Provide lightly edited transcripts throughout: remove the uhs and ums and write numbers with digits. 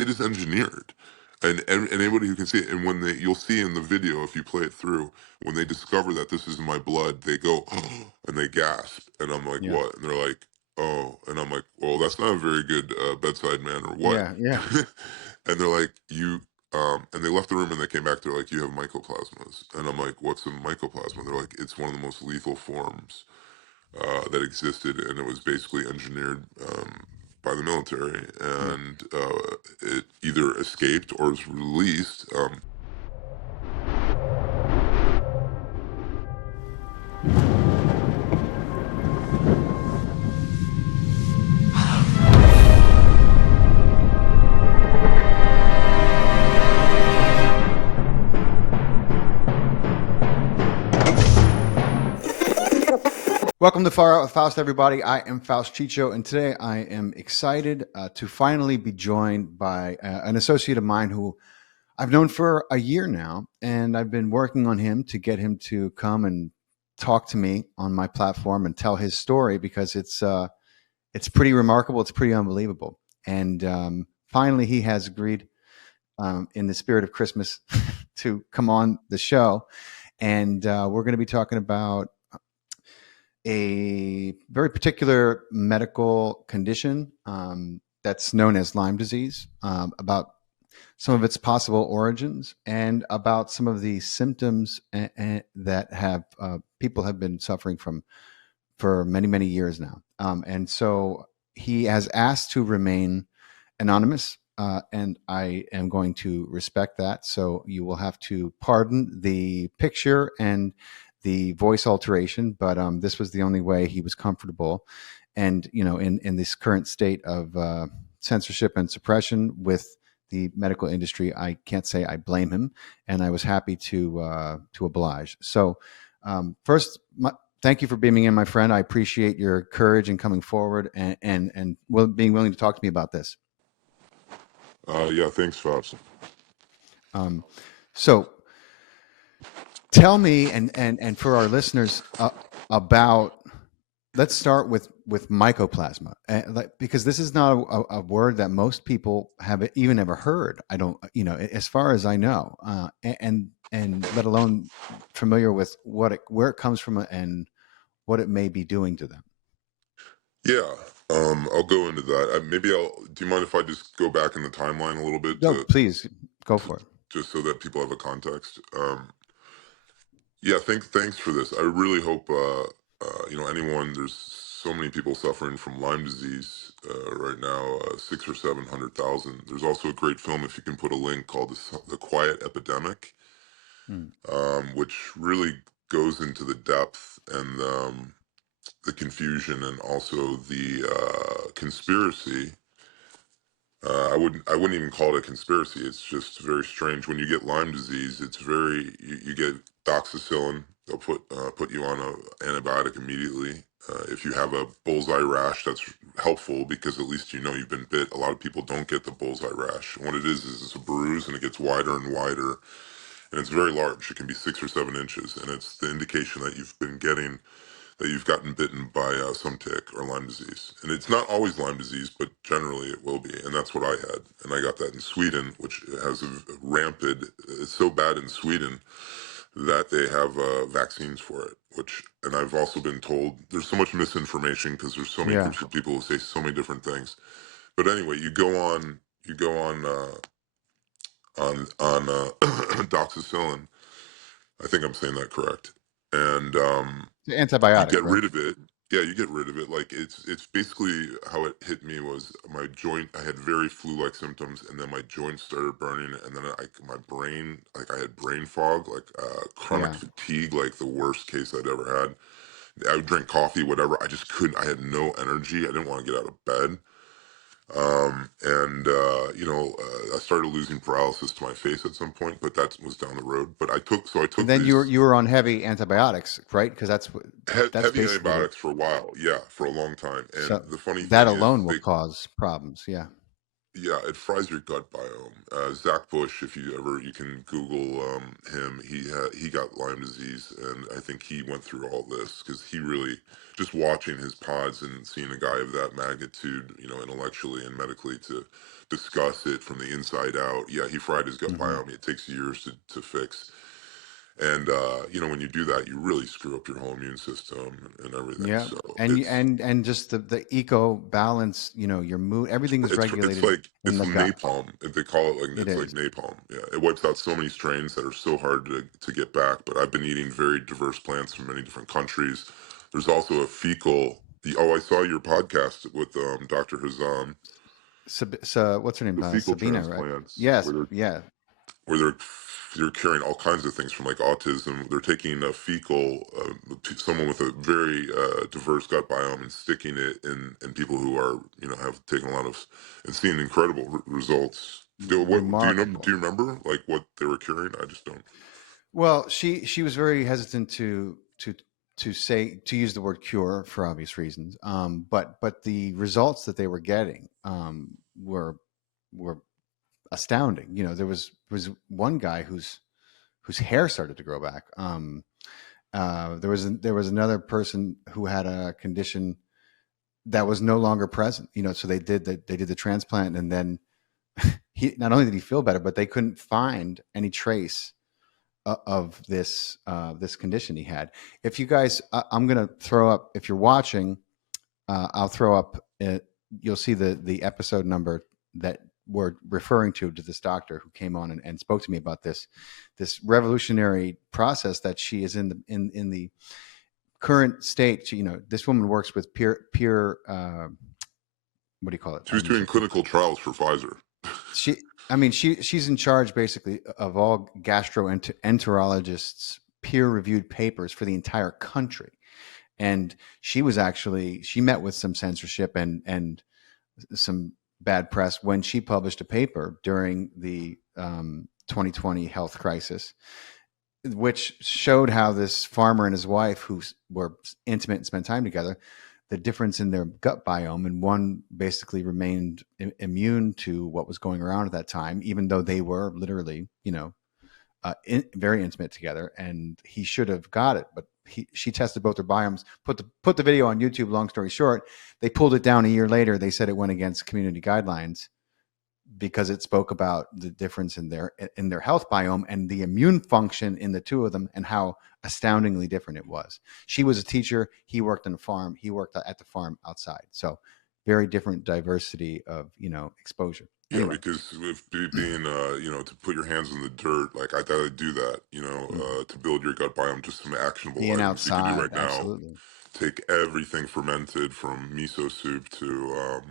it is engineered. And anybody who can see it, and when you'll see in the video if you play it through, when they discover that this is in my blood, they go and they gasp, and I'm like, Yeah. what? And they're like, oh, and I'm like, well, that's not a very good bedside manner. What? Yeah, yeah. And they're like, and they left the room and they came back. They're like, you have mycoplasmas, and I'm like, what's a mycoplasma? They're like, it's one of the most lethal forms that existed, and it was basically engineered by the military, Yeah. and it either escaped or was released. Welcome to Far Out with Faust, everybody. I am Faust Chicho, and today I am excited to finally be joined by an associate of mine who I've known for a year now, and I've been working on him to get him to come and talk to me on my platform and tell his story because it's pretty remarkable. It's pretty unbelievable, and finally he has agreed, in the spirit of Christmas, to come on the show, and we're going to be talking about a very particular medical condition that's known as Lyme disease, about some of its possible origins, and about some of the symptoms that have people have been suffering from for many, many years now. And so he has asked to remain anonymous, and I am going to respect that. So you will have to pardon the picture and the voice alteration, but this was the only way he was comfortable. And in this current state of censorship and suppression with the medical industry, I can't say I blame him, and I was happy to oblige. So first, thank you for beaming in, my friend. I appreciate your courage in coming forward and being willing to talk to me about this. Yeah, thanks, Faust. Um, so tell me, and for our listeners, about. Let's start with mycoplasma, because this is not a word that most people have even ever heard. I don't, as far as I know, and let alone familiar with where it comes from and what it may be doing to them. Yeah, I'll go into that. Maybe I'll. Do you mind if I just go back in the timeline a little bit No, please go for it. just so that people have a context? Yeah, thanks for this. I really hope anyone. There's so many people suffering from Lyme disease right now, 600 or 700,000. There's also a great film if you can put a link called "The Quiet Epidemic," Mm. which really goes into the depth and the confusion and also the conspiracy. I wouldn't even call it a conspiracy. It's just very strange. When you get Lyme disease, it's very you get doxycycline. They'll put you on a antibiotic immediately. If you have a bullseye rash, that's helpful because at least you know you've been bit. A lot of people don't get the bullseye rash. What it is it's a bruise and it gets wider and wider, and it's very large. It can be 6 or 7 inches, and it's the indication that you've gotten bitten by some tick or Lyme disease. And it's not always Lyme disease, but generally it will be. And that's what I had. And I got that in Sweden, which has a rampant, it's so bad in Sweden that they have vaccines for it. And I've also been told there's so much misinformation because there's so many Yeah. groups of people who say so many different things. But anyway, you go on doxycycline. I think I'm saying that correct. And The you antibiotic, get right? rid of it. Yeah, you get rid of it. Like it's basically how it hit me was my joint. I had very flu-like symptoms, and then my joints started burning, and then my brain, like I had brain fog, like chronic Yeah. fatigue, like the worst case I'd ever had. I would drink coffee, whatever. I just couldn't. I had no energy. I didn't want to get out of bed. And I started losing paralysis to my face at some point, but that was down the road. But I And took then you were these you were on heavy antibiotics, right? Because that's heavy basically, antibiotics for a while, yeah, for a long time. And so the funny that thing is, alone will cause problems. Yeah. yeah, it fries your gut biome. Zach Bush, if you can Google him. He got Lyme disease, and I think he went through all this because he really just watching his pods and seeing a guy of that magnitude, intellectually and medically to discuss it from the inside out. Yeah, he fried his gut Hmm. biome. It takes years to fix. And when you do that, you really screw up your whole immune system and everything. Yeah, So and just the eco balance, your mood, everything is it's regulated like in it's the from gut. napalm. They call it like It it's like is. napalm. Yeah, it wipes out so many strains that are so hard to get back. But I've been eating very diverse plants from many different countries. There's also a fecal. Oh, I saw your podcast with Dr. Hazan, So what's her name? the fecal Sabina, right? transplants, Yes. where they're Yeah. where they're they're carrying all kinds of things from like autism. They're taking a fecal, someone with a very diverse gut biome and sticking it in people who are have taken a lot of and seeing incredible results. Do you know? Do Remarkable. you remember like what they were curing? I just don't. Well, she was very hesitant to use the word cure for obvious reasons. But the results that they were getting were astounding. There was one guy whose hair started to grow back. There was another person who had a condition that was no longer present. So they did the transplant, and then he not only did he feel better, but they couldn't find any trace of this condition he had. If you guys, I'm gonna throw up. If you're watching, I'll throw up. You'll see the episode number that we're referring to this doctor who came on and spoke to me about this revolutionary process that she is in the current state. This woman works with peer. What do you call it? She was doing clinical trials for Pfizer. She I mean she's in charge basically of all gastroenterologists peer reviewed papers for the entire country. And she met with some censorship and some bad press when she published a paper during the 2020 health crisis, which showed how this farmer and his wife, who were intimate and spent time together, the difference in their gut biome, and one basically remained immune to what was going around at that time, even though they were literally, very intimate together, and he should have got it, but she tested both their biomes. Put the video on YouTube. Long story short, they pulled it down a year later. They said it went against community guidelines because it spoke about the difference in their health biome and the immune function in the two of them, and how astoundingly different it was. She was a teacher. He worked on a farm. He worked at the farm outside. So very different diversity of exposure. Yeah, Anyway, because with being, to put your hands in the dirt, like I thought I'd do that, mhm. to build your gut biome, just some actionable Being items you could do outside, right now. absolutely. Take everything fermented from miso soup to,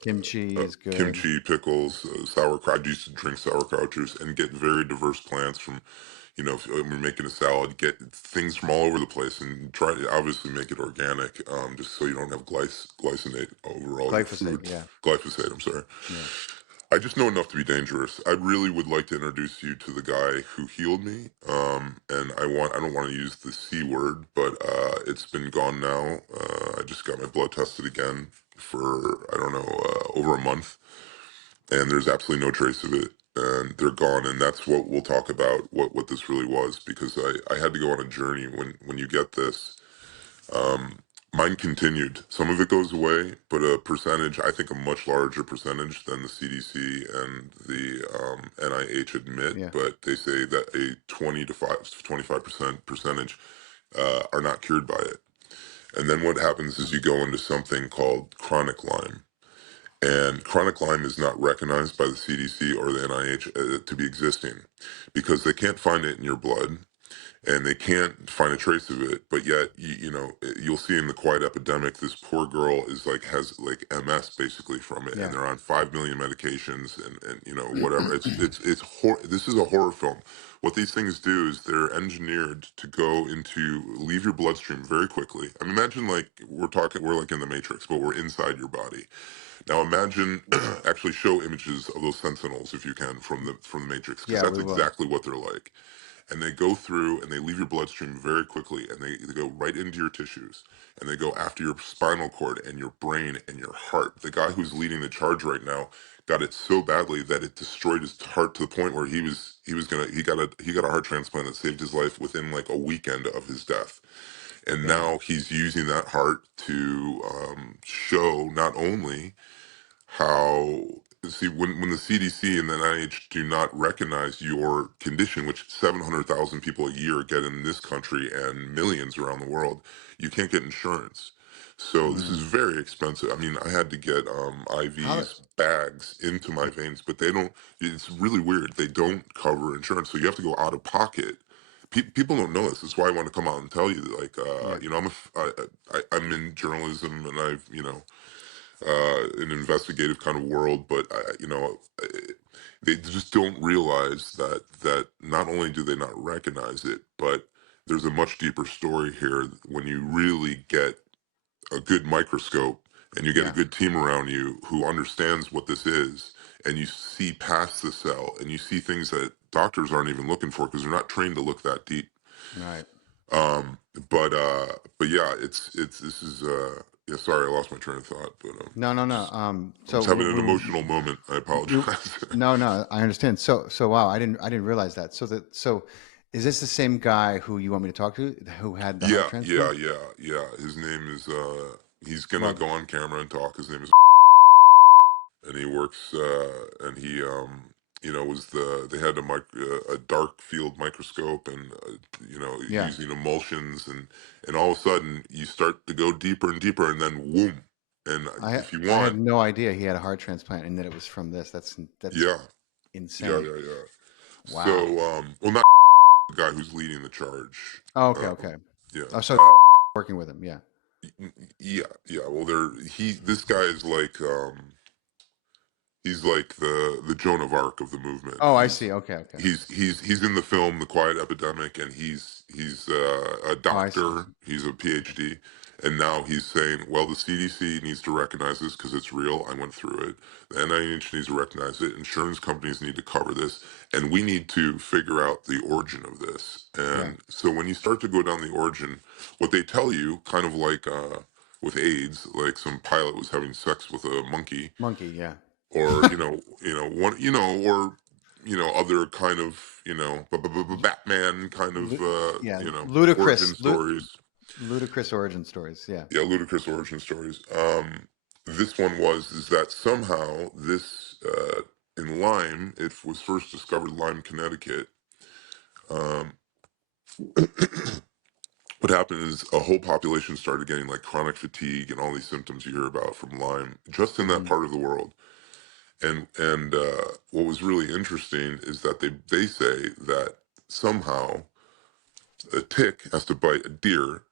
Kimchi is good. kimchi, pickles, sauerkraut. I used to drink sauerkraut juice and get very diverse plants from, if we're making a salad, get things from all over the place and try to obviously make it organic, just so you don't have glycinate over all your Glyphosate, food. yeah, Glyphosate, I'm sorry. yeah. I just know enough to be dangerous. I really would like to introduce you to the guy who healed me. And I don't want to use the C word, but it's been gone now. I just got my blood tested again for, I don't know, over a month, and there's absolutely no trace of it. And they're gone, and that's what we'll talk about. What this really was, because I had to go on a journey when you get this. Um, Mine continued. Some of it goes away, but a percentage, I think a much larger percentage than the CDC and the NIH admit, Yeah. but they say that a 20 to 25% percentage are not cured by it. And then what happens is you go into something called chronic Lyme. And chronic Lyme is not recognized by the CDC or the NIH to be existing because they can't find it in your blood and they can't find a trace of it. But yet, you'll see in the quiet epidemic, this poor girl has like MS basically from it, and Yeah. they're on 5 million medications and whatever. This is a horror film. What these things do is they're engineered to leave your bloodstream very quickly. I mean, imagine like we're like in the Matrix, but we're inside your body. Now imagine actually show images of those sentinels if you can from the Matrix, because Yeah, that's we will. exactly what they're like. And they go through and they leave your bloodstream very quickly, and they go right into your tissues, and they go after your spinal cord and your brain and your heart. The guy who's leading the charge right now got it so badly that it destroyed his heart to the point where he got a heart transplant that saved his life within like a weekend of his death. And Damn. now he's using that heart to show not only how see, when the CDC and the NIH do not recognize your condition, which 700,000 people a year get in this country and millions around the world, you can't get insurance. So this is Mm. very expensive. I mean, I had to get How? IVs bags into my veins, but they don't. It's really weird. They don't cover insurance, so you have to go out of pocket. People don't know this. That's why I want to come out and tell you. Like, Yeah. I'm in journalism, and I've an investigative kind of world, but they just don't realize that not only do they not recognize it, but there's a much deeper story here when you really get a good microscope and you get a Yeah. good team around you who understands what this is, and you see past the cell and you see things that doctors aren't even looking for because they're not trained to look that deep. Right. um but yeah, it's this is yeah, sorry, I lost my train of thought, but No, no, no. I'm So just having an emotional moment. I we apologize. no, no. I understand. So wow, I didn't realize that. So, is this the same guy who you want me to talk to, who had the heart Yeah, yeah, transplant? yeah, yeah. His name is he's gonna Well, go on camera and talk. His name is and he works and he was they had a dark field microscope, and yeah. using emulsions, and all of a sudden you start to go deeper and deeper, and then whoom, and if you I had want. no idea he had a heart transplant and that it was from this. That's Yeah, yeah, insane. yeah, yeah. Wow. So well, not the guy who's leading the charge. Oh, okay, um okay. yeah. Oh, so working with him. Yeah. Yeah, yeah. Well, this guy is like he's like the Joan of Arc of the movement. Oh, I see. Okay, okay. He's in the film The Quiet Epidemic, and he's a Oh, I see. doctor. He's a PhD, and now he's saying, well, the CDC needs to recognize this because it's real. I went through it. The NIH needs to recognize it. Insurance companies need to cover this, and we need to figure out the origin of this. Yeah. And so when you start to go down the origin, what they tell you, kind of like with AIDS, like some pilot was having sex with a monkey, Monkey. Yeah. or one, or other kind of Batman kind of Lu- yeah. origin stories. Ludicrous origin stories. Yeah. Yeah, ludicrous origin stories. This one is that somehow this in Lyme, it was first discovered Lyme, Connecticut. um what happened is a whole population started getting like chronic fatigue and all these symptoms you hear about from Lyme just in that Hmm. part of the world. And what was really interesting is that they say that somehow a tick has to bite a deer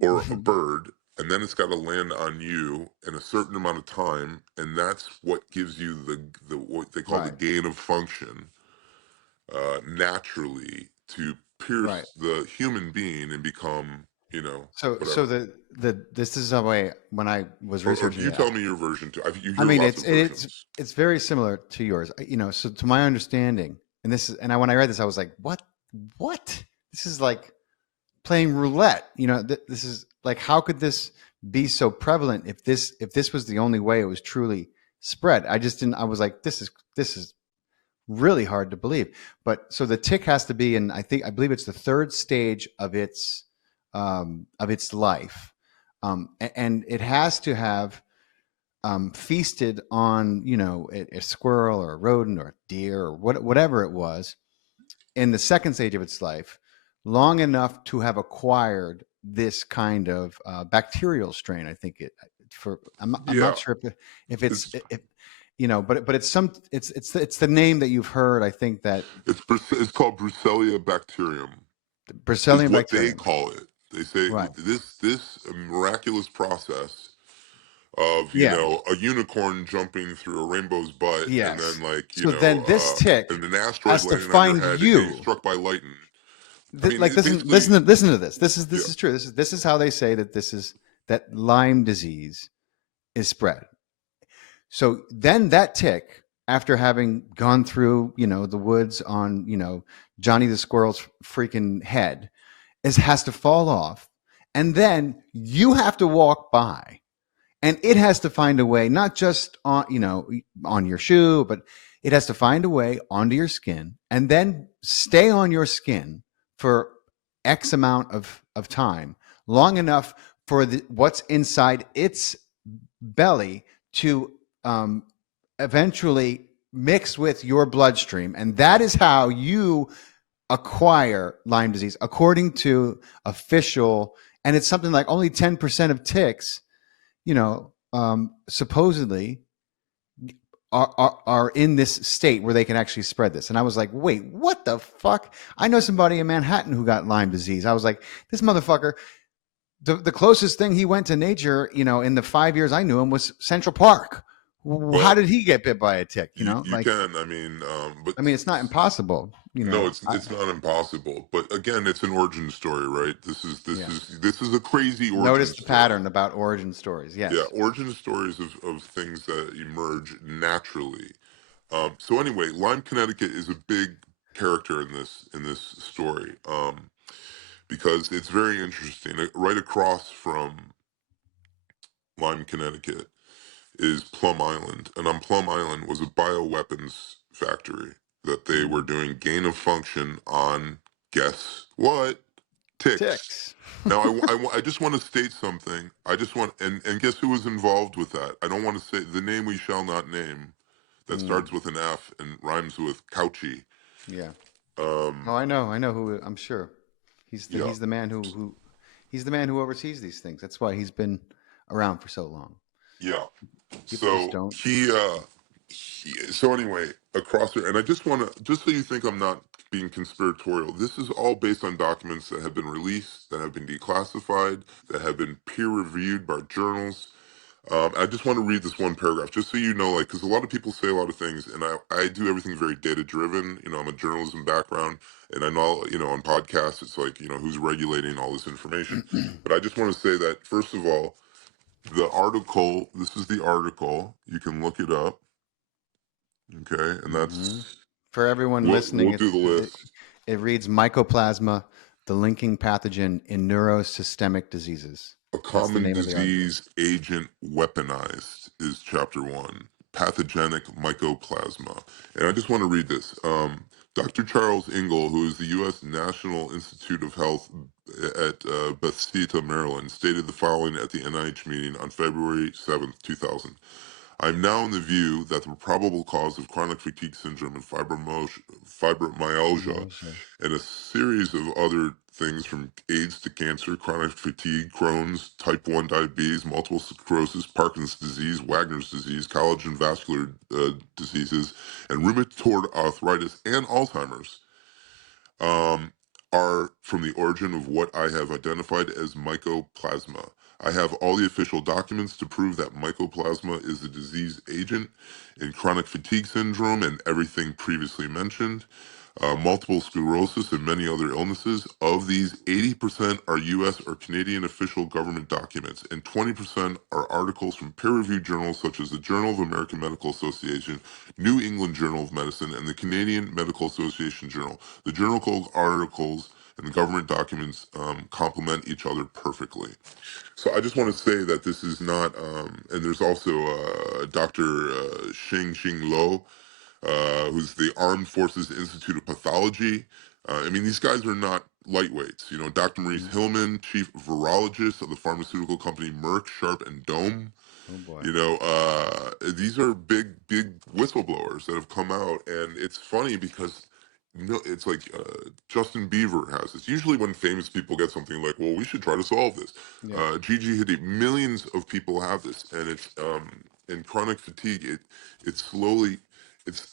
or a bird, and then it's got to land on you in a certain amount of time, and that's what gives you the what they call the Right. gain of function, naturally, to Right. pierce the human being and become So whatever. the this is a way when I was Or researching do you it. tell me your version too? You I hear mean, lots of versions. it's very similar to yours. So to my understanding, when I read this, I was like, what? This is like playing roulette. This is like, how could this be so prevalent if this was the only way it was truly spread? I just didn't. I was like, this is really hard to believe. But so the tick has to be in. I believe it's the third stage of its life, and it has to have feasted on a squirrel or a rodent or a deer or whatever it was in the second stage of its life, long enough to have acquired this kind of bacterial strain. I think I'm Yeah, not sure if it's it's if, but it's the name that you've heard. I think that it's called Brucellia bacterium, is Brucellium what they bacterium. call it. They say Right. this miraculous process of Yeah. a unicorn jumping through a rainbow's butt, and then, Yes. like, So then this and tick an asteroid has to landing on your find head and getting you. struck by lightning. I mean, Like, it basically, listen to this. yeah, This is true. This is how they say that Lyme disease is spread. So then that tick, after having gone through the woods on Johnny the Squirrel's freaking head, has to fall off, and then you have to walk by, and it has to find a way, not just on your shoe, but it has to find a way onto your skin, and then stay on your skin for X amount of time, long enough for what's inside its belly to um, eventually mix with your bloodstream, and that is how you acquire Lyme disease, according to official. And it's something like only 10% of ticks, supposedly are in this state where they can actually spread this. And I was like, wait, what the fuck? I know somebody in Manhattan who got Lyme disease. I was like, this motherfucker, the closest thing he went to nature, in the 5 years I knew him was Central Park. How Well, did he get bit by a tick? you can. I mean, but I mean, it's not impossible. no, it's not impossible. But again, it's an origin story, right? This is this Yeah. is this is a crazy origin Notice the story. pattern about origin stories. Yeah, Yes. origin stories of things that emerge naturally. So anyway, Lyme, Connecticut is a big character in this story, because it's very interesting. Right across from Lyme, Connecticut is Plum Island, and on Plum Island was a bioweapons factory that they were Mm. doing gain of function on. Guess what? Ticks. Ticks. Now, I just want to state something. I just want, and guess who was involved with that? I don't want to say the name we shall not name that Mm. starts with an F and rhymes with Couchy. Yeah. Oh, Um, I know. I know who. I'm sure. yeah, He's the man who he's the man who oversees these things. That's why he's been around for so long. yeah. People just So don't. so anyway, across there, and I just want to, just so you think I'm not being conspiratorial, this is all based on documents that have been released, that have been declassified, that have been peer reviewed by journals. I just want to read this one paragraph, just so you know, like, because a lot of people say a lot of things, and I do everything very data driven. I'm a journalism background, and I know, on podcasts, it's like, who's regulating all this information. But I just want to say that, first of all, the article, this is the article, you can look it up, okay? And Hmm. that's, For everyone we'll listening, do the list. it reads mycoplasma, the linking pathogen in neurosystemic diseases. A That's the common name of the article. disease agent weaponized is chapter one. Pathogenic mycoplasma. And I just want to read this. Dr. Charles Ingle, who is the U.S. National Institute of Health at Bethesda, Maryland, stated the following at the NIH meeting on February 7th, 2000. I'm now in the view that the probable cause of chronic fatigue syndrome and fibromyalgia Nausea. and a series of other things from AIDS to cancer, chronic fatigue, Crohn's, type 1 diabetes, multiple sclerosis, Parkinson's disease, Wagner's disease, collagen vascular diseases, and rheumatoid arthritis and Alzheimer's um, are from the origin of what I have identified as mycoplasma. I have all the official documents to prove that mycoplasma is the disease agent in chronic fatigue syndrome and everything previously mentioned, multiple sclerosis, and many other illnesses. Of these, 80% are US or Canadian official government documents, and 20% are articles from peer reviewed journals such as the Journal of American Medical Association, New England Journal of Medicine, and the Canadian Medical Association Journal. The journal code articles and the government documents complement each other perfectly. So I just want to say that this is not, and there's also Dr. Xing Lo, who's the Armed Forces Institute of Pathology. I mean, these guys are not lightweights. Dr. Maurice Mhm. Hillman, chief virologist of the pharmaceutical company Merck, Sharp, and Dome. Oh boy. These are big whistleblowers that have come out, and it's funny because it's like Justin Bieber has this. Usually, when famous people get something like, "Well, we should try to solve this," Yeah. Gigi Hadid, millions of people have this, and it's in chronic fatigue. It slowly.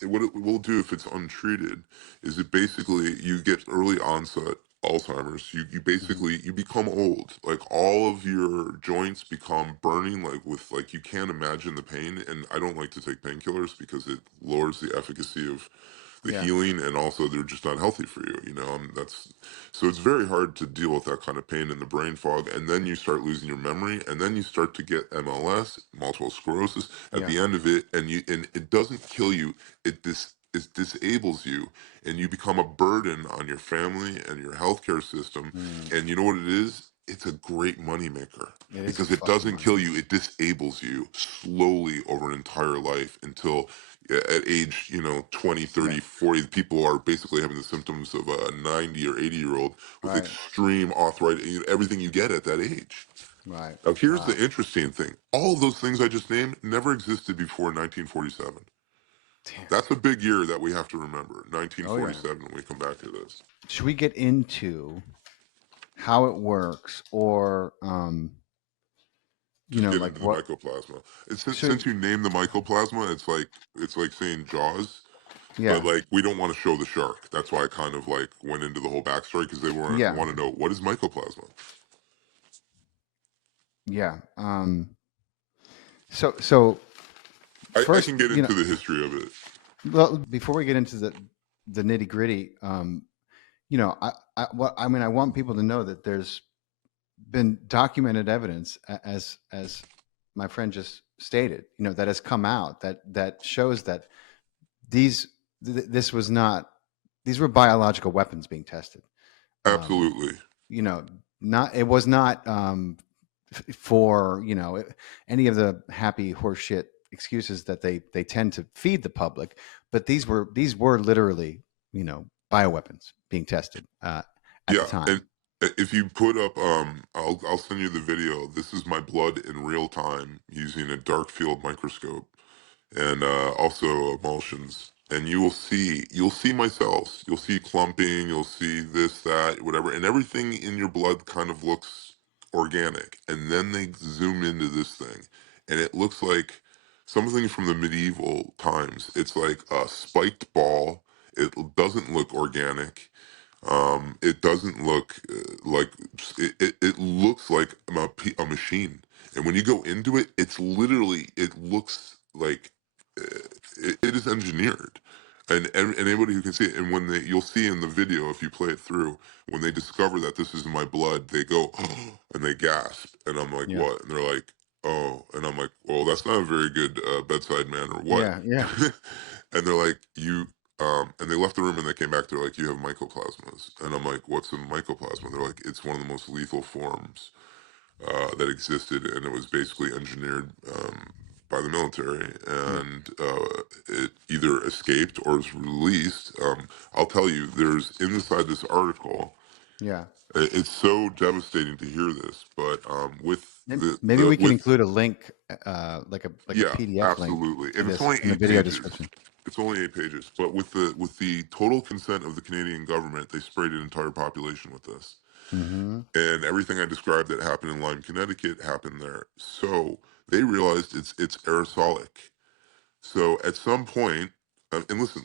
What it will do if it's untreated is it basically you get early onset Alzheimer's. You Hmm. basically you become old. Like all of your joints become burning, like you can't imagine the pain. And I don't like to take painkillers because it lowers the efficacy of the Yeah. healing, and also they're just not healthy for you. That's so it's very hard to deal with that kind of pain and the brain fog. And then you start losing your memory, and then you start to get MLS, multiple sclerosis at Yeah. the end of it, and it doesn't kill you. It disables you, and you become a burden on your family and your healthcare system. Mm. And you know what it is? It's a great moneymaker It is a because it fucking doesn't money kill you. maker. It disables you slowly over an entire life until at age 20, Yeah. 30, 40, people are basically having the symptoms of a 90 or 80-year-old with Right. extreme arthritis, everything you get at that age. Right. Now, here's Wow. the interesting thing. All of those things I just named never existed before 1947. Damn. That's a big year that we have to remember. Oh yeah. 1947. When we come back to this, Should we get into how it works, or just get like into the what mycoplasma. It's, should? since you named the mycoplasma, it's like saying Jaws. But Yeah. like we don't want to show the shark. That's why I kind of like went into the whole backstory because they Yeah. want to know what is mycoplasma. Yeah. So I first, can get into the history of it. well, before we get into the nitty gritty, I mean, I want people to know that there's been documented evidence, as my friend just stated, that has come out that shows that this was not, these were biological weapons being tested. Um, Absolutely. you know, not it was not for any of the happy horseshit excuses that they tend to feed the public, but these were literally bioweapons being tested at the Yeah, time. and if you put up, I'll send you the video. This is my blood in real time using a dark field microscope and also emulsions. And you'll see my cells. You'll see clumping. You'll see this, that, whatever, and everything in your blood kind of looks organic. And then they zoom into this thing, and it looks like something from the medieval times. It's like a spiked ball. It doesn't look organic. It doesn't look like it looks like a machine. And when you go into it, it's literally, it looks like it is engineered. And anybody who can see it, and when you'll see in the video if you play it through, when they discover that this is in my blood, they go and they gasp, and I'm like, Yeah, what? And they're like, oh, and I'm like, well, that's not a very good bedside manner, what? yeah, yeah, And they're like, and they left the room and they came back. They're like, you have mycoplasmas, and I'm like, what's a mycoplasma? They're like, it's one of the most lethal forms that existed, and it was basically engineered by the military, yeah, and it either escaped or was released. I'll tell you, there's inside this article. yeah. It's so devastating to hear this, but with Maybe the we can with include a link, like a yeah, PDF link absolutely, to and it's this only in the eight video pages. description. It's only 8 pages, but with the total consent of the Canadian government, they sprayed an entire population with this. Hmm. And everything I described that happened in Lyme, Connecticut happened there. So they realized it's aerosolic. So at some point, and listen,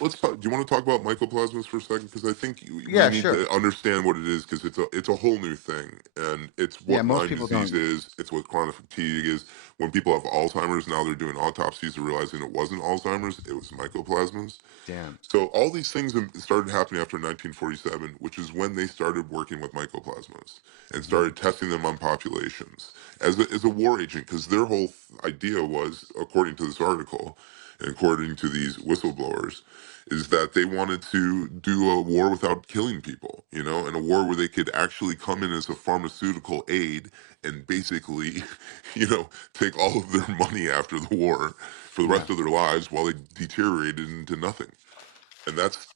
let's talk. Do you want to talk about mycoplasmas for a second? Because I think we Yeah, need sure. to understand what it is, because it's a whole new thing, and it's Yeah, what most Lyme people disease don't. is. It's what chronic fatigue is. When people have Alzheimer's, now they're doing autopsies and realizing it wasn't Alzheimer's, it was mycoplasmas. Damn. So all these things started happening after 1947, which is when they started working with mycoplasmas and Hmm. started testing them on populations as a war agent, because their whole idea was, according to this article, and according to these whistleblowers, is that they wanted to do a war without killing people, and a war where they could actually come in as a pharmaceutical aid and basically, take all of their money after the war for the Yeah, rest of their lives while they deteriorated into nothing. And that's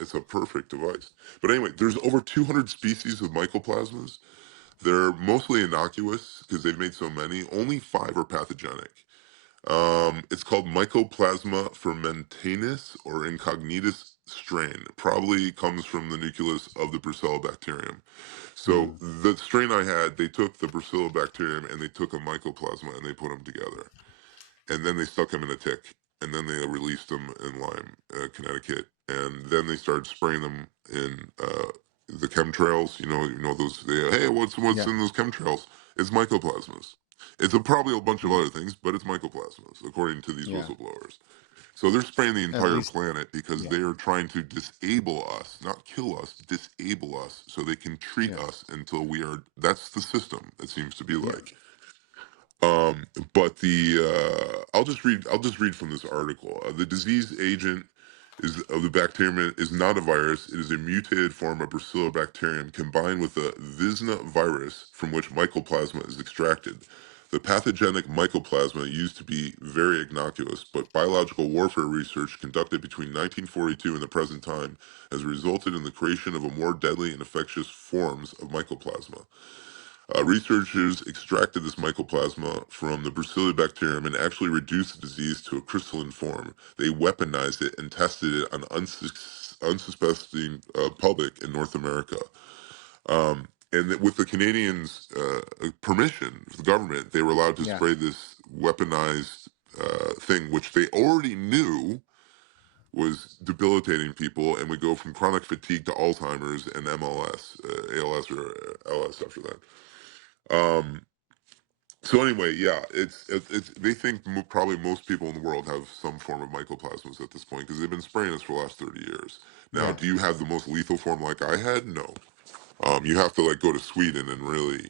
it's a perfect device. But anyway, there's over 200 species of mycoplasmas. They're mostly innocuous because they've made so many. Only 5 are pathogenic. It's called Mycoplasma fermentatis or incognitus strain. Probably comes from the nucleus of the Bacterium. So mm, the strain I had, they took the Bacterium and they took a mycoplasma and they put them together, and then they stuck him in a tick, and then they released him in Lyme, Connecticut, and then they started spraying them in the chemtrails. Those. Hey, what's yeah, in those chemtrails? It's mycoplasmas. It's probably a bunch of mm, other things, but it's mycoplasmas, according to these yeah. whistleblowers. So they're spraying the At entire least, planet because yeah, they are trying to disable us, not kill us, disable us, so they can treat yeah, us until we are. That's the system. It seems to be yeah, like. But I'll just read from this article. The disease agent is of the bacterium is not a virus. It is a mutated form of Bacterium combined with the Visna virus from which mycoplasma is extracted. The pathogenic mycoplasma used to be very innocuous, but biological warfare research conducted between 1942 and the present time has resulted in the creation of a more deadly and infectious forms of mycoplasma. Researchers extracted this mycoplasma from the bacterium and actually reduced the disease to a crystalline form. They weaponized it and tested it on unsuspecting public in North America. With the Canadians' permission, the government, they were allowed to Yeah. spray this weaponized thing, which they already knew was debilitating people and would go from chronic fatigue to Alzheimer's and MLS, ALS or LS after that. Um, so anyway, yeah, it's they think probably most people in the world have some form of mycoplasmas at this point because they've been spraying us for the last 30 years. Now, Yeah. do you have the most lethal form like I had? No. You have to like go to Sweden and really,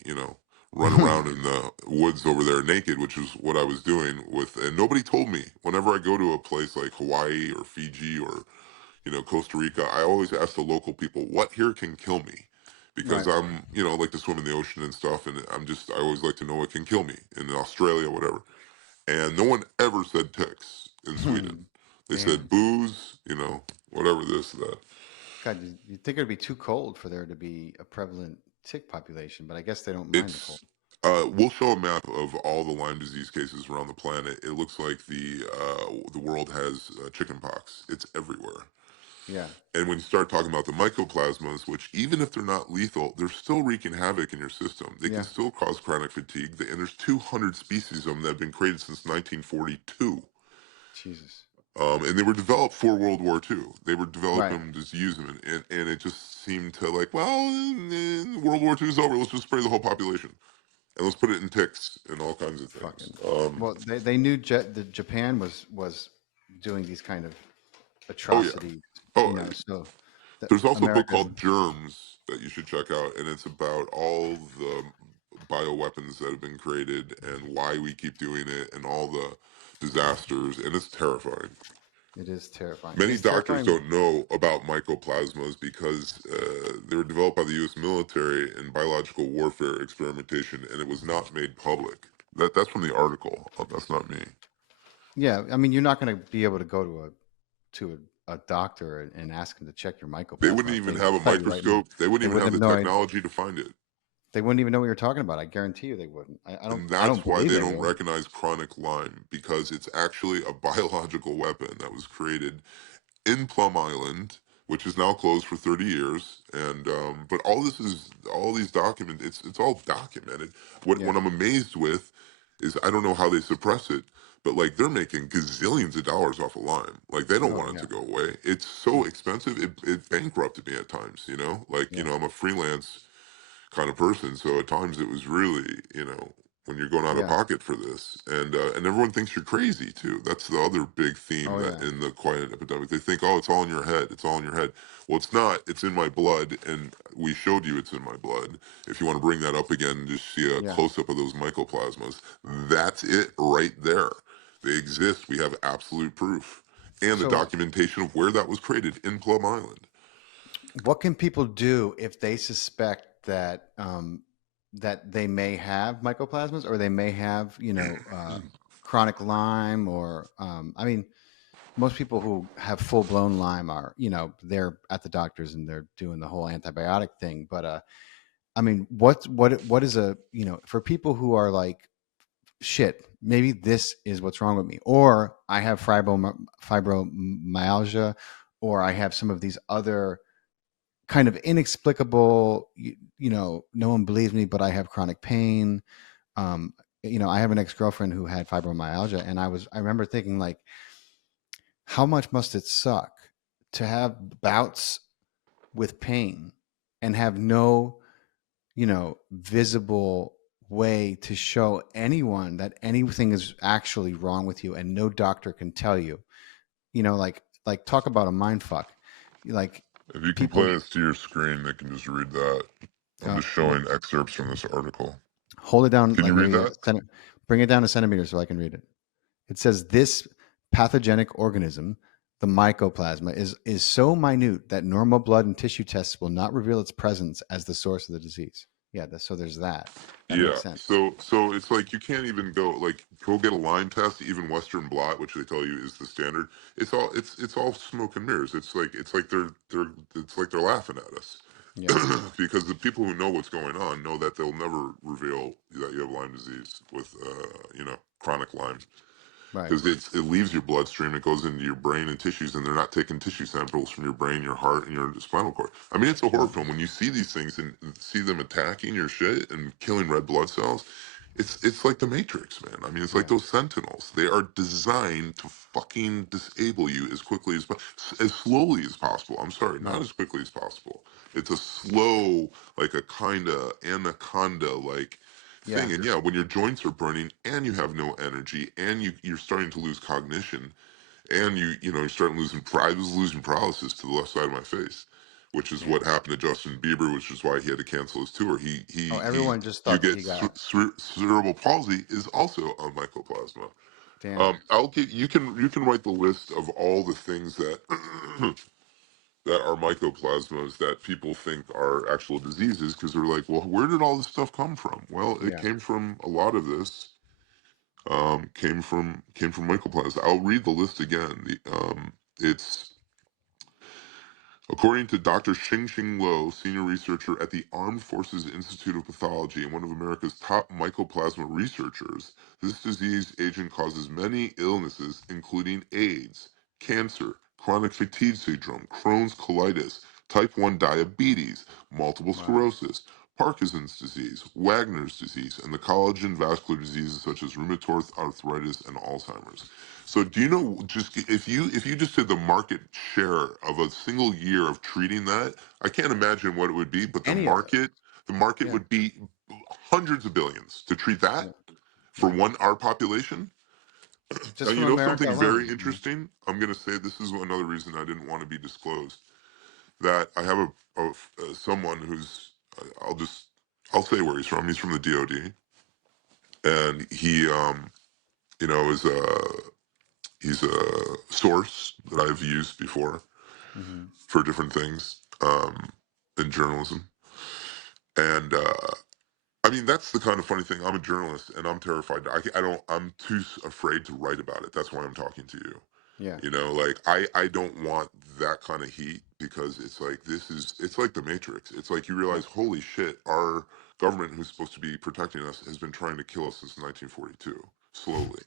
run around in the woods over there naked, which is what I was doing with, and nobody told me. Whenever I go to a place like Hawaii or Fiji or Costa Rica, I always ask the local people, what here can kill me? Because Right. I'm, like to swim in the ocean and stuff, and I always like to know what can kill me in Australia, whatever. And no one ever said ticks in Sweden. They said Damn. booze, whatever this, that. God, you'd think it would be too cold for there to be a prevalent tick population, but I guess they don't mind the cold. It's we'll show a map of all the Lyme disease cases around the planet. It looks like the world has chickenpox. It's everywhere. Yeah. And when you start talking about the mycoplasmas, which even if they're not lethal, they're still wreaking havoc in your system. They can Yeah. still cause chronic fatigue. And there's 200 species of them that have been created since 1942. Jesus. And they were developed for World War II. They were developed Right. them just to use them, and it just seemed to like, well, World War II is over. Let's just spray the whole population, and let's put it in ticks and all kinds of things. Fucking. Well, they knew the Japan was doing these kind of Oh yeah. atrocities, Oh, so the there's also a book America's, called Germs that you should check out, and it's about all the bioweapons that have been created and why we keep doing it and all the disasters, and it's terrifying. it is terrifying. Many It's doctors terrifying. don't know about mycoplasmas because they were developed by the U.S. military in biological warfare experimentation, and it was not made public. That's from the article. That's not me. Yeah, I mean, you're not going to be able to go to a doctor and ask him to check your They mycoplasma wouldn't if even they have a tell you right now. microscope. They wouldn't They even wouldn't have have the no. technology to find it. They wouldn't even know what you're talking about. I guarantee you they wouldn't. I don't. And I don't that's why believe they they don't would. recognize chronic Lyme because it's actually a biological weapon that was created in Plum Island, which is now closed for 30 years. And but all these documents. It's all documented. What Yeah. I'm amazed with is I don't know how they suppress it, but like they're making gazillions of dollars off of Lyme. Like they don't Oh want it yeah. to go away. It's so Yeah. expensive. It bankrupted me at times. Like Yeah. I'm a freelance kind of person. So at times it was really, when you're going out of Yeah. pocket for this, and everyone thinks you're crazy too. That's the other big theme Oh that yeah. in the quiet epidemic, they think, oh, it's all in your head. It's all in your head. Well, it's not. It's in my blood, and we showed you it's in my blood. If you want to bring that up again, just see a Yeah. close up of those mycoplasmas. That's it right there. They exist. We have absolute proof. And the So, documentation of where that was created in Plum Island. what can people do if they suspect that that they may have mycoplasmas, or they may have, chronic Lyme, or I mean, most people who have full blown Lyme are, they're at the doctors and they're doing the whole antibiotic thing. But I mean, what is for people who are like, shit, maybe this is what's wrong with me, or I have fibromyalgia, or I have some of these other kind of inexplicable, no one believes me, but I have chronic pain. Um, I have an ex girlfriend who had fibromyalgia, and I remember thinking, like, how much must it suck to have bouts with pain and have no, visible way to show anyone that anything is actually wrong with you, and no doctor can tell you, like talk about a mind fuck. Like, If you can people, play this to your screen, they can just read that. I'm just well, showing excerpts from this article. hold it down Can you like read maybe that? bring it down a centimeter so I can read it. It says this pathogenic organism, the mycoplasma, is so minute that normal blood and tissue tests will not reveal its presence as the source of the disease. Yeah, so there's that. That Yeah. makes sense. So it's like you can't even go get a line test, even Western blot, which they tell you is the standard. It's all smoke and mirrors. It's like they're laughing at us. Yeah. Because the people who know what's going on know that they'll never reveal that you have Lyme disease with, chronic Lyme, Right. because it leaves your bloodstream, it goes into your brain and tissues, and they're not taking tissue samples from your brain, your heart, and your spinal cord. I mean, it's a horror Right. film when you see these things and see them attacking your shit and killing red blood cells. It's like the Matrix, man. I mean, it's like Yeah. those Sentinels. They are designed to fucking disable you as quickly as slowly as possible. I'm sorry, not Right. as quickly as possible. It's a slow, like a kind of anaconda like Yeah. thing. And yeah, when your joints are burning and you have no energy and you're starting to lose cognition and you're starting losing I was losing paralysis to the left side of my face, which is Yeah. what happened to Justin Bieber, which is why he had to cancel his tour. Oh, He everyone just you thought that get he got cerebral palsy is also a mycoplasma. damn. I'll get you can write the list of all the things that that are mycoplasmas that people think are actual diseases, because they're like, well, where did all this stuff come from? Well, it Yeah. came from a lot of this. Came from mycoplasma. I'll read the list again. It's according to Dr. Xing Lo, senior researcher at the Armed Forces Institute of Pathology and one of America's top mycoplasma researchers. This disease agent causes many illnesses, including AIDS, cancer, chronic fatigue syndrome, Crohn's colitis, type 1 diabetes, multiple Wow. sclerosis, Parkinson's disease, Wagner's disease, and the collagen vascular diseases such as rheumatoid arthritis and Alzheimer's. So do you know, just if you just did the market share of a single year of treating that, I can't imagine what it would be, but the Any of it. market the market Yeah. would be hundreds of billions to treat Yeah. that for Yeah. one our population. Now Just from you know America something very alone. interesting. I'm going to say this is another reason I didn't want to be disclosed. That I have someone who's I'll say where he's from. He's from the DoD, and is he's a source that I've used before Mm-hmm. for different things in journalism. And I mean, that's the kind of funny thing. I'm a journalist, and I'm terrified. I don't. I'm too afraid to write about it. That's why I'm talking to you. Yeah. Like I don't want that kind of heat, because it's like it's like the Matrix. It's like you Yeah. realize, holy shit, our government, who's supposed to be protecting us, has been trying to kill us since 1942, slowly.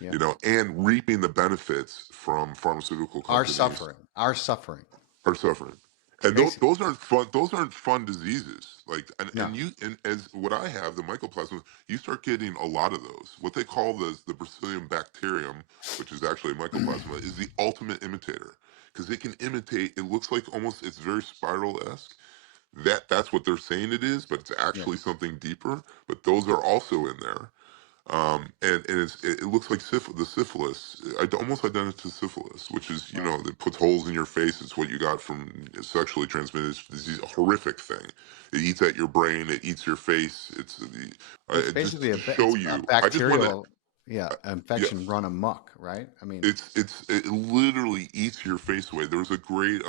Yeah. And reaping the benefits from pharmaceutical Our companies suffering. Our suffering. are suffering. And those Basically. aren't fun. Those aren't fun diseases. Like, No. and as what I have, the mycoplasma, you start getting a lot of those. What they call the Brazilian bacterium, which is actually a mycoplasma, is the ultimate imitator, because it can imitate. It looks like almost, it's very spiral esque. That's what they're saying it is, but it's Yeah. actually something deeper. But those are also in there. And it looks like the syphilis, almost identical to syphilis, which is, Right. it puts holes in your face. It's what you got from sexually transmitted disease, a horrific thing. It eats at your brain, it eats your face. It's Just basically to show it's a you, I just want to, bacterial, yeah, yeah, infection run amok, right? I mean, it literally eats your face away. There was a great,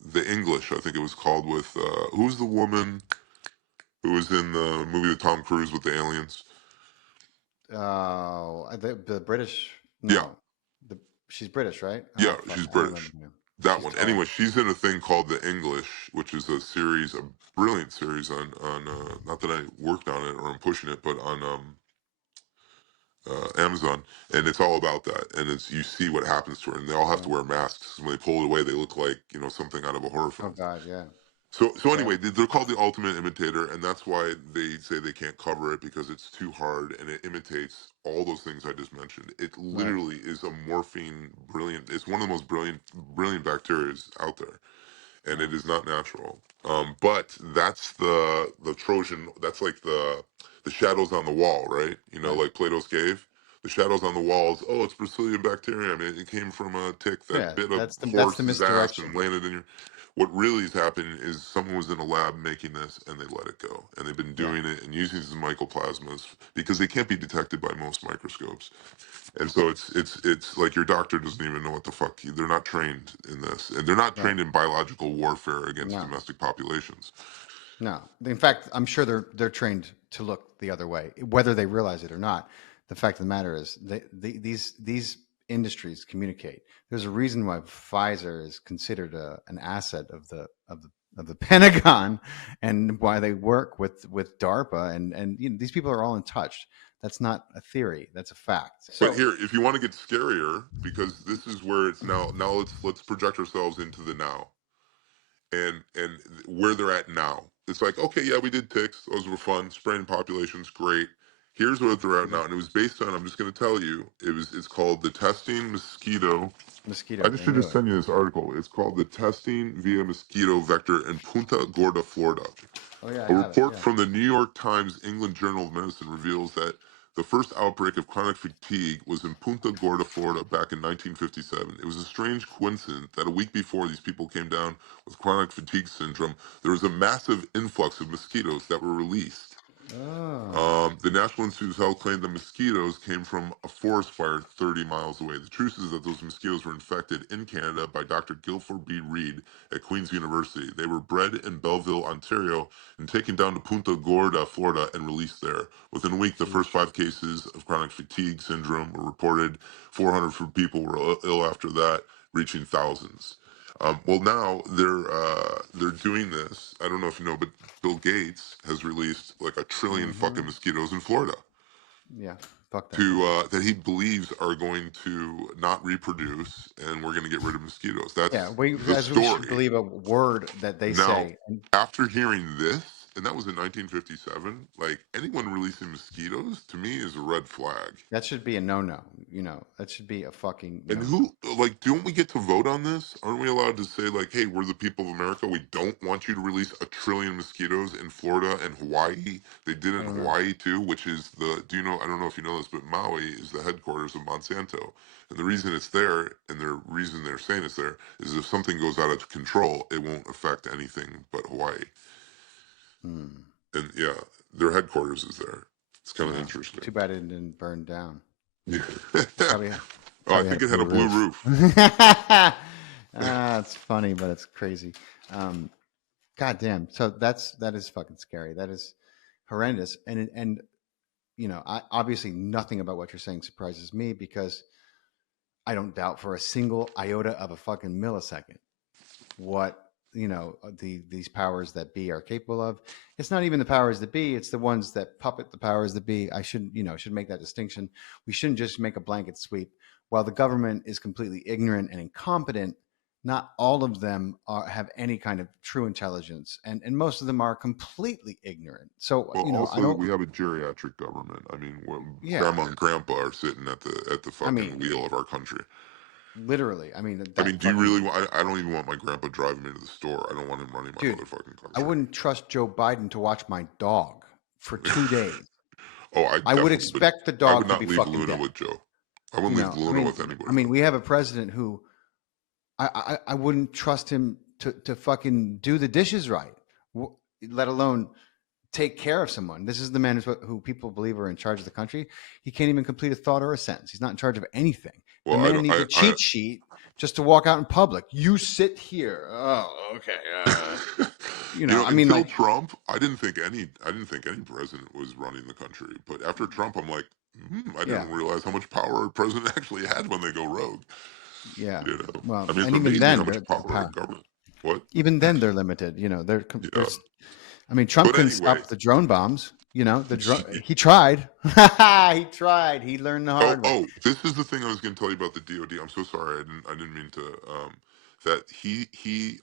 The English, I think it was called, with, who's the woman who was in the movie with Tom Cruise with the aliens? the British, Yeah, no, the she's British, right? Oh yeah, fuck, she's I don't remember British. her name. That She's one. tall. Anyway, she's in a thing called The English, which is a series, a brilliant series on not that I worked on it or I'm pushing it, but on Amazon, and it's all about that. And it's you see what happens to her, and they all have Yeah. to wear masks. When they pull it away, they look like something out of a horror Oh film. God, yeah. So That anyway, they're called the ultimate imitator, and that's why they say they can't cover it, because it's too hard and it imitates all those things I just mentioned. It right, literally is a morphine brilliant. It's one of the most brilliant bacteria out there, and right, it is not natural. But that's the Trojan. That's like the shadows on the wall, right? right. Like Plato's cave. The shadows on the walls. Oh, it's Brazilian bacteria. I mean, it came from a tick that Yeah, bit a that's the horse's ass and misdirection. landed in your. What really is happening is someone was in a lab making this, and they let it go, and they've been Yeah, doing it and using these mycoplasmas because they can't be detected by most microscopes. And so it's like your doctor doesn't even know what the fuck. They're not trained in this, and they're not right. trained in biological warfare against No, domestic populations. no. In fact, I'm sure they're trained to look the other way, whether they realize it or not. The fact of the matter is, these industries communicate. There's a reason why Pfizer is considered an asset of the of the Pentagon and why they work with DARPA, and these people are all in touch. That's not a theory. That's a fact. But So here, if you want to get scarier, because this is where it's now. Now let's project ourselves into the now, and where they're at now. It's like, okay, yeah, we did ticks; those were fun. Spraying populations, great. Here's where they're at now, and it was based on. I'm just going to tell you, it's called the testing mosquito. I mosquito, just I should knew just it. send you this article. It's called the testing via mosquito vector in Punta Gorda, Florida. Oh yeah, I A have it. report Yeah. from the New York Times England Journal of Medicine reveals that the first outbreak of chronic fatigue was in Punta Gorda, Florida, back in 1957. It was a strange coincidence that a week before these people came down with chronic fatigue syndrome, there was a massive influx of mosquitoes that were released. Oh, The National Institute of Health claimed the mosquitoes came from a forest fire 30 miles away. The truth is that those mosquitoes were infected in Canada by Dr. Guilford B. Reed at Queen's University. They were bred in Belleville, Ontario, and taken down to Punta Gorda, Florida, and released there. Within a week, the first sheesh. 5 cases of chronic fatigue syndrome were reported. 400 people were ill after that, reaching thousands. Well, now they're doing this. I don't know if you know, but Bill Gates has released like a trillion Mm-hmm. fucking mosquitoes in Florida Yeah. Fuck that to country. that he believes are going to not reproduce, and we're going to get rid of mosquitoes. Yeah, That's we the as we should story. believe a word that they Now, say, and after hearing this, and that was in 1957, like anyone releasing mosquitoes to me is a red flag. that should be a no-no. That should be a fucking And no-no. who, like, don't we get to vote on this? Aren't we allowed to say, like, hey, we're the people of America. We don't want you to release a trillion mosquitoes in Florida and Hawaii. They did it I in don't know. Hawaii too, which is do you know, I don't know if you know this, but Maui is the headquarters of Monsanto. And the reason it's there, and the reason they're saying it's there, is if something goes out of control, it won't affect anything but Hawaii. Hmm. And yeah, their headquarters is there. It's kind of Wow. interesting. Too bad it didn't burn down. Yeah. It probably Oh, I had a think it had blue a blue roof. roof. It's funny, but it's crazy. Um, God damn. So that is fucking scary. That is horrendous. And I obviously nothing about what you're saying surprises me because I don't doubt for a single iota of a fucking millisecond what these powers that be are capable of. It's not even the powers that be, it's the ones that puppet the powers that be. I should make that distinction. We shouldn't just make a blanket sweep. While the government is completely ignorant and incompetent, not all of them have any kind of true intelligence, and most of them are completely ignorant. So Well, I also don't. we have a geriatric government. I mean, Yeah, grandma and grandpa are sitting at the I fucking mean, wheel of our country. literally. I mean I mean, that do you really fucking want? I don't even want my grandpa driving me to the store. I don't want him running my dude. motherfucking I country. wouldn't trust Joe Biden to watch my dog for 2 days. Oh, I I would definitely would. expect the I would dog to be not leave fucking Luna dead. with Joe. I wouldn't leave I Luna mean, with anybody though. we have a president who I wouldn't trust him to fucking do the dishes right, let alone take care of someone. This is the man who people believe are in charge of the country. He can't even complete a thought or a sentence. He's not in charge of anything. The Well, I man don't. needs a cheat sheet just to walk out in public. You sit here. Oh, okay. You know, I mean, until like, Trump, I didn't think any president was running the country. But after Trump, I'm like, I yeah, didn't realize how much power a president actually had when they go rogue. yeah. You know, Well, I mean, it's and even amazing how then, much power a government. What? even then they're limited. Yeah. There's I mean, Trump But couldn't anyway, stop the drone bombs. He tried. He tried. He learned the oh, hard way. oh, this is the thing I was going to tell you about the DoD. I'm so sorry. I didn't mean to. That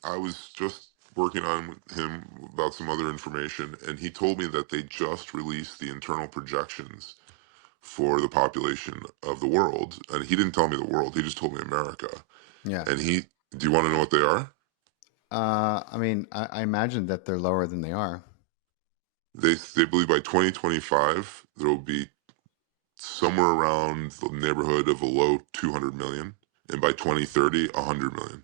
I was just working on with him about some other information, and he told me that they just released the internal projections for the population of the world, and he didn't tell me the world. He just told me America. Yeah. And do you want to know what they are? I mean, I imagine that they're lower than they are. They believe by 2025 there will be somewhere around the neighborhood of a low 200 million, and by 2030 100 million.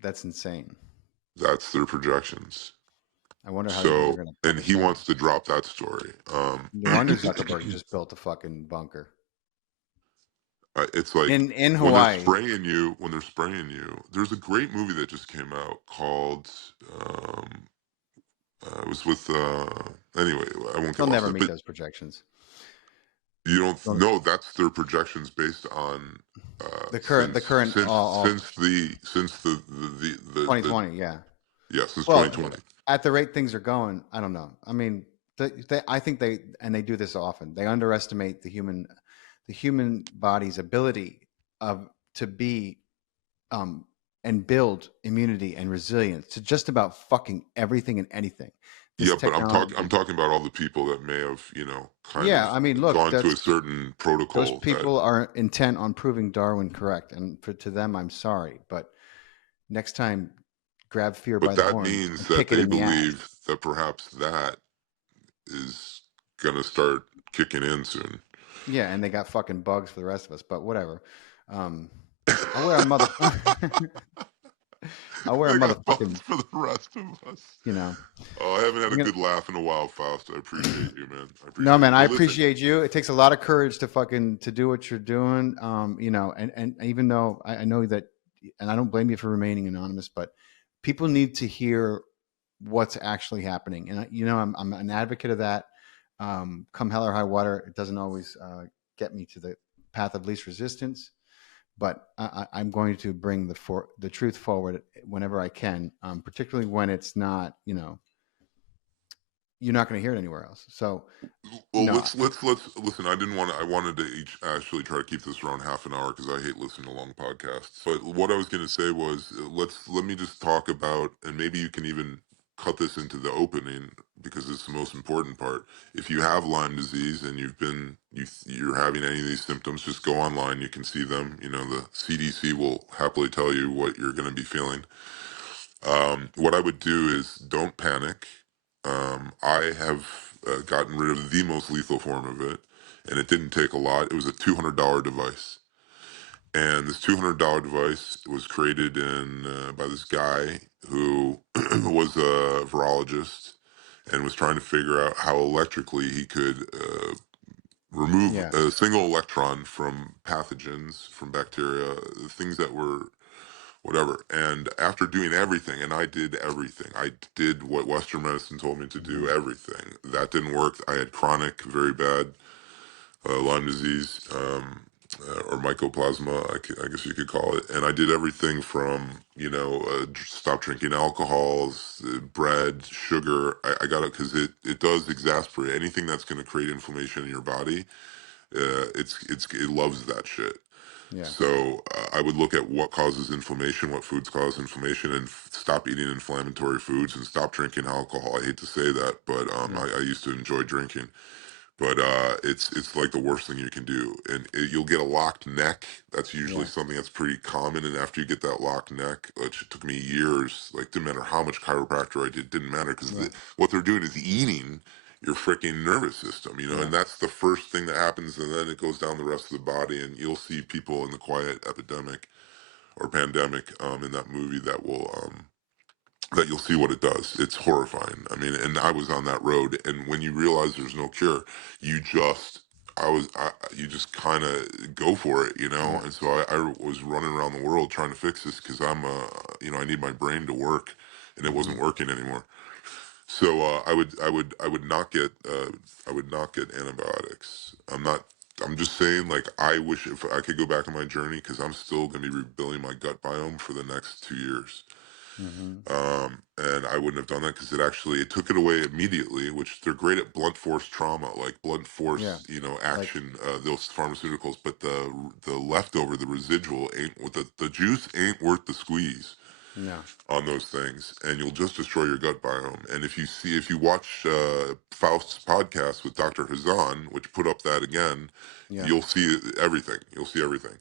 That's insane. That's their projections. I wonder how they're So, going to and fucking he send wants us. to drop that story. No wonder Zuckerberg just built a fucking bunker It's like in when they're Hawaii. spraying you, there's a great movie that just came out called, um, it was with, anyway, I won't They'll get lost never in it, meet but those projections. you don't They'll- know that's their projections based on, the current, all since the 2020. Yeah, Yeah, since Well, 2020. at the rate things are going, I don't know. I mean, I think they do this often. They underestimate the human body's ability of to be um, and build immunity and resilience to just about fucking everything and anything. This Yeah, but I'm technology, talking about all the people that may have, kind yeah. of I mean, look, gone to that's a certain those protocol that. people are intent on proving Darwin correct, and to them, I'm sorry, but next time, grab fear But by the that horns means and that kick it they in the ass. believe that perhaps that is gonna start kicking in soon. Yeah, and they got fucking bugs for the rest of us, but whatever. Um, I'll wear a mother. I'll wear a They got bugs motherfucking. for the rest of us. You know, Oh, I haven't had I'm a gonna. good laugh in a while, Faust. I appreciate you, man. I No, appreciate you. man, I But listen, appreciate you. It takes a lot of courage to do what you're doing. And even though I know that, and I don't blame you for remaining anonymous, but people need to hear what's actually happening. And I'm an advocate of that. Come hell or high water, it doesn't always get me to the path of least resistance, but I'm going to bring the truth forward whenever I can, particularly when it's not, you're not going to hear it anywhere else. So, well, no, let's listen. I didn't want to. I wanted to actually try to keep this around half an hour because I hate listening to long podcasts. But what I was going to say was, let me just talk about, and maybe you can even cut this into the opening because it's the most important part. If you have Lyme disease and you're having any of these symptoms, just go online. You can see them. The CDC will happily tell you what you're going to be feeling. What I would do is don't panic. I have gotten rid of the most lethal form of it, and it didn't take a lot. It was a $200 device. And this $200 device was created by this guy who was a virologist and was trying to figure out how electrically he could remove yeah, a single electron from pathogens, from bacteria, things that were whatever. And after doing everything, and I did everything, I did what Western medicine told me to hmm do, everything. That didn't work. I had chronic, very bad Lyme disease, or mycoplasma, I guess you could call it. And I did everything from, stop drinking alcohol, bread, sugar. I got it because it does exasperate anything that's going to create inflammation in your body. It loves that shit. yeah, So I would look at what causes inflammation, what foods cause inflammation, and stop eating inflammatory foods and stop drinking alcohol. I hate to say that, but yeah, I used to enjoy drinking. But it's like the worst thing you can do, and you'll get a locked neck. That's usually yeah, something that's pretty common. And after you get that locked neck, which it took me years, like didn't matter how much chiropractor I did, didn't matter because right, what they're doing is eating your freaking nervous system, yeah, and that's the first thing that happens, and then it goes down the rest of the body, and you'll see people in the quiet epidemic or pandemic in that movie that you'll see what it does. It's horrifying. I mean, and I was on that road, and when you realize there's no cure, you just, you just kind of go for it, yeah, And so I was running around the world trying to fix this because I need my brain to work, and it hmm wasn't working anymore. So I would not get antibiotics. I'm just saying, like, I wish if I could go back on my journey because I'm still going to be rebuilding my gut biome for the next 2 years. hmm And I wouldn't have done that because it took it away immediately, which they're great at blunt force trauma, like blunt yeah, force, like, action, those pharmaceuticals. But the leftover, the residual, ain't with the juice ain't worth the squeeze no, on those things, and you'll just destroy your gut biome. And if you watch Faust's podcast with Dr. Hazan, which put up that again, yeah. you'll see everything. You'll see everything.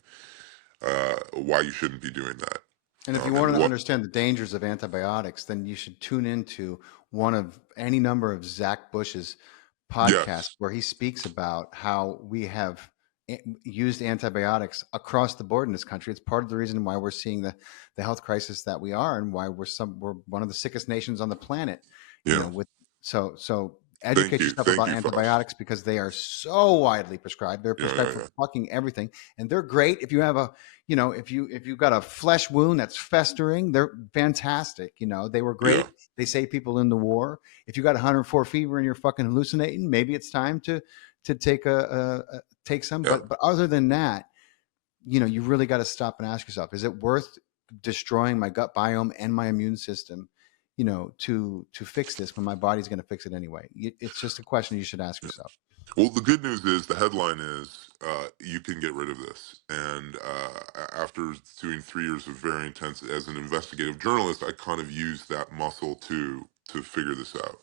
Why you shouldn't be doing that. And if you want And to what? understand the dangers of antibiotics, then you should tune into one of any number of Zach Bush's podcasts Yes. where he speaks about how we have used antibiotics across the board in this country. It's part of the reason why we're seeing the health crisis that we are, and why we're one of the sickest nations on the planet. Yeah. With so Thank educate you. yourself Thank about you, Faust. antibiotics because they are so widely prescribed. They're Yeah, prescribed yeah, for yeah. fucking everything, and they're great if you have a if you've got a flesh wound that's festering, they're fantastic. They were Yeah, great. They saved people in the war. If you got 104 fever and you're fucking hallucinating, maybe it's time to take take some. yeah. But other than that, you really got to stop and ask yourself: is it worth destroying my gut biome and my immune system to fix this when my body's going to fix it anyway? It's just a question you should ask yourself. Well, the good news is the headline is you can get rid of this. And after doing 3 years of very intense as an investigative journalist, I kind of used that muscle to figure this out.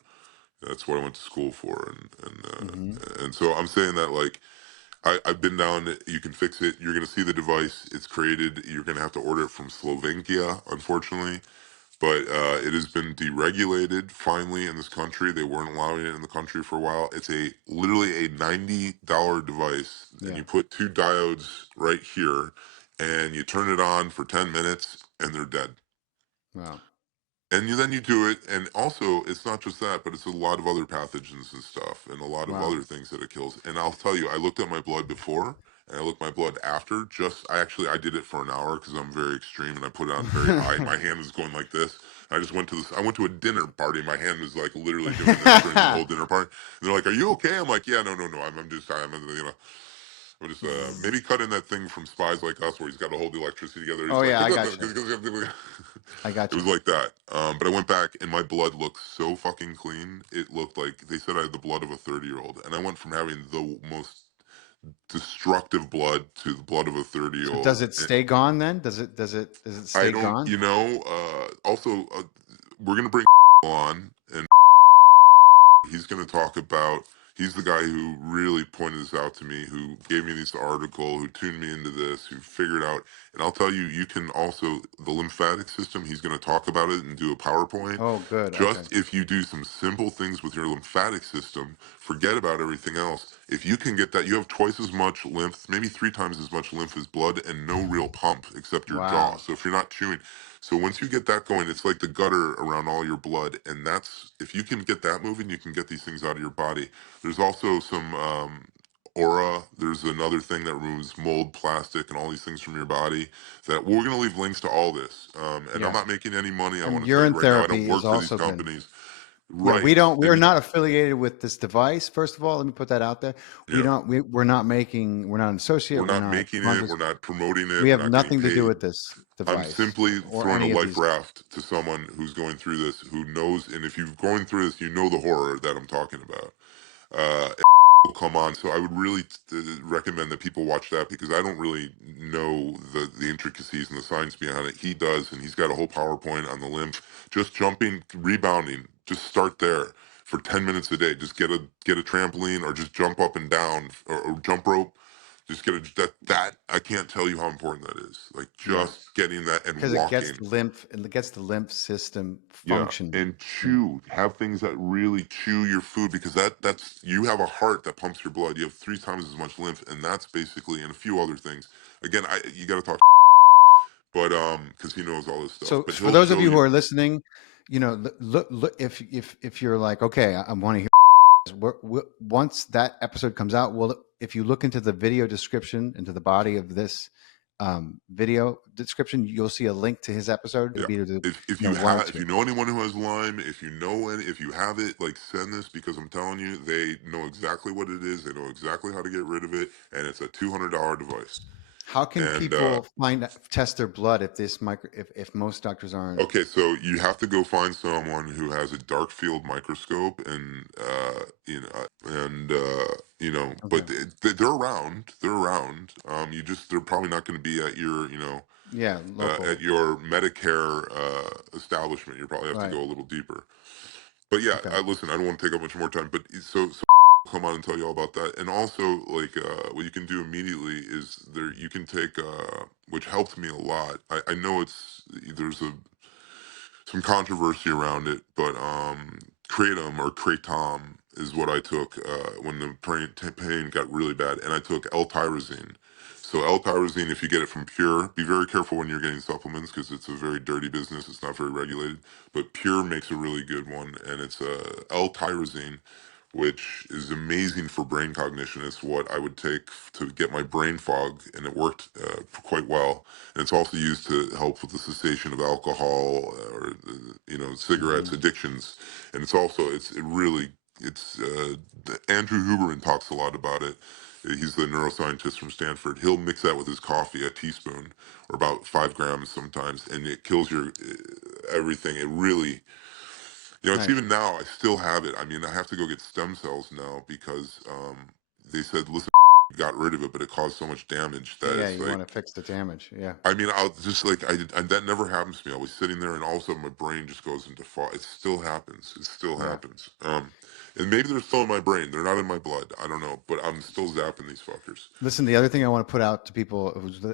That's what I went to school for, Hmm. and so I'm saying that like I've been down. You can fix it. You're going to see the device. It's created. You're going to have to order it from Slovakia, unfortunately. But it has been deregulated finally in this country. They weren't allowing it in the country for a while. It's a literally a $90 device, and Yeah. you put two diodes right here, and you turn it on for 10 minutes, and they're dead. Wow. And then you do it, and also it's not just that, but it's a lot of other pathogens and stuff, and a lot of Wow. other things that it kills. And I'll tell you, I looked at my blood before, and I looked at my blood after. I did it for an hour because I'm very extreme, and I put it on very high. My hand was going like this. I just went to this. I went to a dinner party. My hand was like literally doing this during the whole dinner party. And they're like, "Are you okay?" I'm like, "Yeah, no, no, no. I'm just, I'm just Zzz. maybe cut in that thing from Spies Like Us where he's got to hold the electricity together. He's Oh like, yeah, I got you. I it got was you. like that. But I went back and my blood looked so fucking clean. It looked like they said I had the blood of a 30-year-old, and I went from having the most destructive blood to the blood of a 30 year So does old. it stay gone then? Does it I stay don't, gone? also, we're gonna bring on, and he's going to talk about, he's the guy who really pointed this out to me, who gave me this article, who tuned me into this, who figured out. And I'll tell you, you can also, the lymphatic system, he's going to talk about it and do a PowerPoint. Oh, good. Okay. Just if you do some simple things with your lymphatic system, forget about everything else. If you can get that, you have twice as much lymph, maybe 3 times as much lymph as blood, and no real pump except your jaw. Wow. So if you're not chewing, so once you get that going, it's like the gutter around all your blood, and that's, if you can get that moving, you can get these things out of your body. There's also some aura. There's another thing that removes mold, plastic, and all these things from your body. That we're going to leave links to all this. And I'm Yeah. not making any money. I And want to tell you urine right now, I don't therapy is work for these also good. companies. Yeah, Right. we're not affiliated with this device. First of all, let me put that out there. Yeah. We're not making, we're not an associate, We're we're not not making it. We're sponsors. not promoting it. We We're have not getting nothing to do paid. with this I'm device simply or throwing a any of life these. raft to someone who's going through this, who knows, and if you've going through this, you know the horror that I'm talking about. And will come on. So I would really recommend that people watch that because I don't really know the intricacies and the science behind it. He does, and he's got a whole PowerPoint on the lymph. Just jumping, rebounding. Just start there for 10 minutes a day. Just get a trampoline or just jump up and down or jump rope. Just get that I can't tell you how important that is. Like Yeah, just getting that and because walking. it gets the lymph system Yeah, functioning. and You know. chew. Have things that really chew your food because that's you have a heart that pumps your blood. You have 3 times as much lymph, and that's basically and a few other things. Again, you got to talk, but because he knows all this stuff, So but for he'll those of show you who you. are listening, look if you're like, okay, I want to hear. Once that episode comes out, well, if you look into the video description, into the body of this video description, you'll see a link to his episode. It'll Yeah. be to If you one or have if two. you know anyone who has Lyme, if you know any, if you have it, like send this because I'm telling you, they know exactly what it is. They know exactly how to get rid of it, and it's a $200 device. How can And people test their blood if if most doctors aren't? okay, so you have to go find someone who has a dark field microscope, and Okay. but they're around. They're around. They're probably not going to be at your, Yeah, at local. your Medicare establishment. You probably have to Right. go a little deeper. But yeah, Okay. I listen. I don't want to take up much more time. But so come on and tell you all about that. And also, like, what you can do immediately is you can take, which helped me a lot. I know there's some controversy around it, but kratom or kratom is what I took when the pain got really bad, and I took L-tyrosine. So L-tyrosine, if you get it from Pure, be very careful when you're getting supplements because it's a very dirty business. It's not very regulated, but Pure makes a really good one, and it's L-tyrosine, which is amazing for brain cognition. It's what I would take to get my brain fog, and it worked quite well. And it's also used to help with the cessation of alcohol or cigarettes, Hmm. addictions. And Andrew Huberman talks a lot about it. He's the neuroscientist from Stanford. He'll mix that with his coffee, a teaspoon or about 5 grams sometimes, and it kills your everything. It really It's Nice. even now, I still have it. I mean, I have to go get stem cells now because they said, listen, got rid of it, but it caused so much damage that Yeah, it's you like, want to fix the damage. Yeah, I mean, I'll just like, that never happens to me. I was sitting there and all of a sudden my brain just goes into fog. It still happens. It still yeah. happens. And maybe they're still in my brain. They're not in my blood. I don't know, but I'm still zapping these fuckers. Listen, the other thing I want to put out to people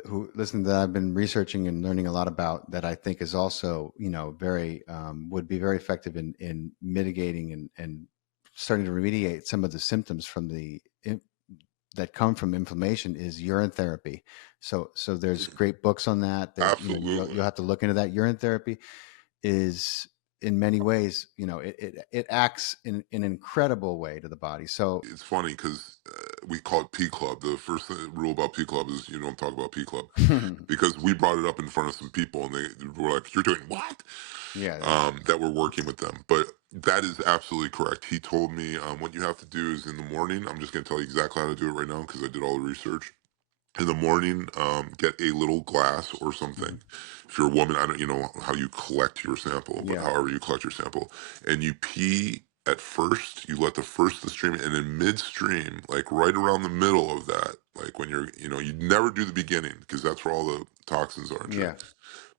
who listen that I've been researching and learning a lot about that I think is also, very would be very effective in mitigating and starting to remediate some of the symptoms from that come from inflammation is urine therapy. So there's great books on that. Absolutely. You'll have to look into that. Urine therapy is in many ways, it acts in an incredible way to the body. So It's funny because we call it P Club. The first rule about P Club is you don't talk about P Club because we brought it up in front of some people and they were like, "You're doing what?" yeah, yeah, That we're working with them. But that is absolutely correct. He told me what you have to do is in the morning. I'm just going to tell you exactly how to do it right now because I did all the research. In the morning, get a little glass or hmm something. If you're a woman, I don't, how you collect your sample, but yeah, however you collect your sample, and you pee at first, you let the first of the stream, and then midstream, like right around the middle of that, like when you're, you never do the beginning because that's where all the toxins are and shit. yeah,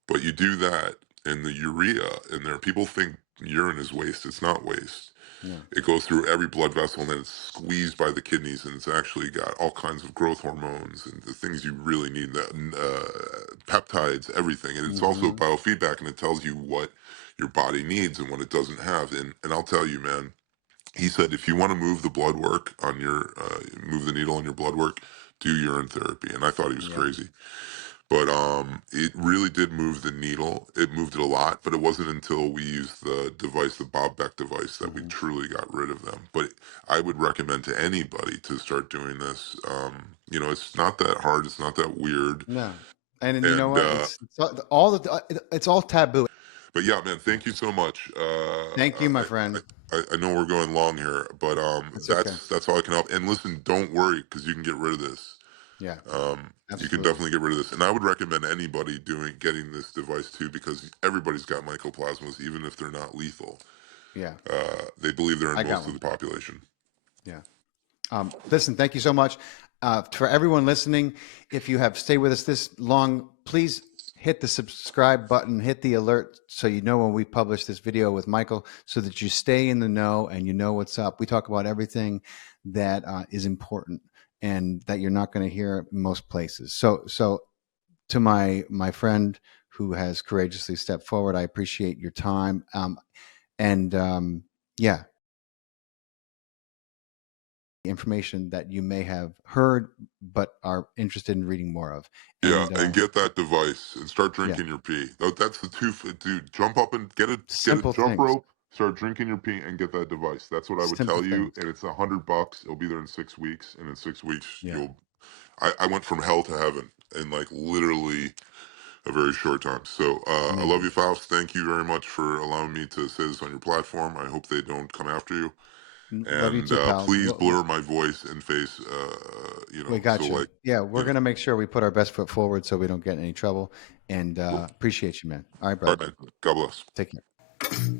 But you do that, and the urea in there, people think urine is waste. It's not waste. yeah, It goes through every blood vessel and then it's squeezed by the kidneys, and it's actually got all kinds of growth hormones and the things you really need, the peptides, everything. And it's also hmm biofeedback, and it tells you what your body needs and what it doesn't have. And I'll tell you, man, he said if you want to move the blood work on your move the needle on your blood work, do urine therapy. And I thought he was yeah, crazy. But it really did move the needle. It moved it a lot, but it wasn't until we used the device, the Bob Beck device, that we hmm truly got rid of them. But I would recommend to anybody to start doing this. It's not that hard. It's not that weird. no. And then you know And what? It's all taboo. but yeah, man, thank you so much. Thank you, my I, friend. I know we're going long here, but It's okay. that's all I can help. And listen, don't worry because you can get rid of this. Yeah, You can absolutely. definitely get rid of this, and I would recommend anybody getting this device too, because everybody's got mycoplasmas, even if they're not lethal. Yeah, They believe they're in I got most of one. the population. Yeah. Listen, thank you so much. For everyone listening, if you have stayed with us this long, please hit the subscribe button, hit the alert so you know when we publish this video with Michael so that you stay in the know and you know what's up. We talk about everything that is important and that you're not going to hear in most places. So to my friend who has courageously stepped forward, I appreciate your time. And yeah, information that you may have heard but are interested in reading more of. Yeah, And and get that device and start yeah, drinking your pee. That's the two, dude. Jump up and get a simple jump things, rope. Start drinking your pee and get that device. That's what I would simple tell you. things. And it's $100. It'll be there in 6 weeks, and in 6 weeks Yeah, you'll. I went from hell to heaven in like literally a very short time. So I love amazing. you, Faust. Thank you very much for allowing me to say this on your platform. I hope they don't come after you. Love you And too, pal. please blur my voice and face. We So got you. like, Yeah, we're you know. gonna make sure we put our best foot forward so we don't get in any trouble. And Cool. appreciate you, man. All right, All brother. right, man. God bless. Take care.